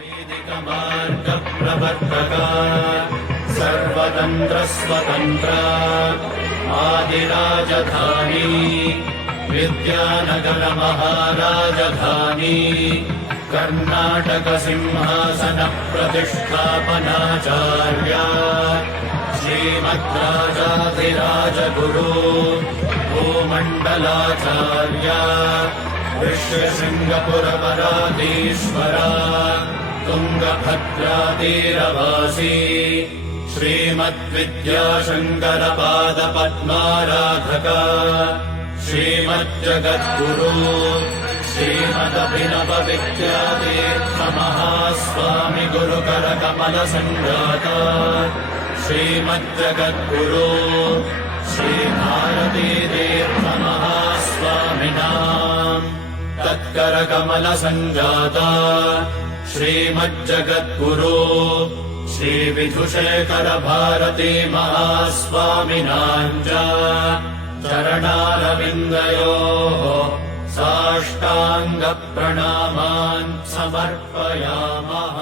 वैदिकमार्गप्रवर्तका सर्वतन्त्रस्वतन्त्रा। आदिराजधानी विद्यानगरमहाराजधानी कर्णाटकसिंहासनप्रतिष्ठापनाचार्या श्रीमद्राजाधिराजगुरु भूमण्डलाचार्या। विश्वशृङ्गपुरपराधीश्वरा तुङ्गभद्रातीरवासी। श्रीमद्विद्याशङ्करपादपद्माराधका। श्रीमज्जगद्गुरु। श्रीमदभिनवविद्यातीर्थमहास्वामि गुरुकरकमलसङ्गाता श्रीमज्जगद्गुरु तत्करकमलसञ्जाता श्रीमज्जगद्गुरु श्रीविधुशेखर भारती महास्वामिनाम् च चरणारविन्दयोः साष्टाङ्गप्रणामान् समर्पयामः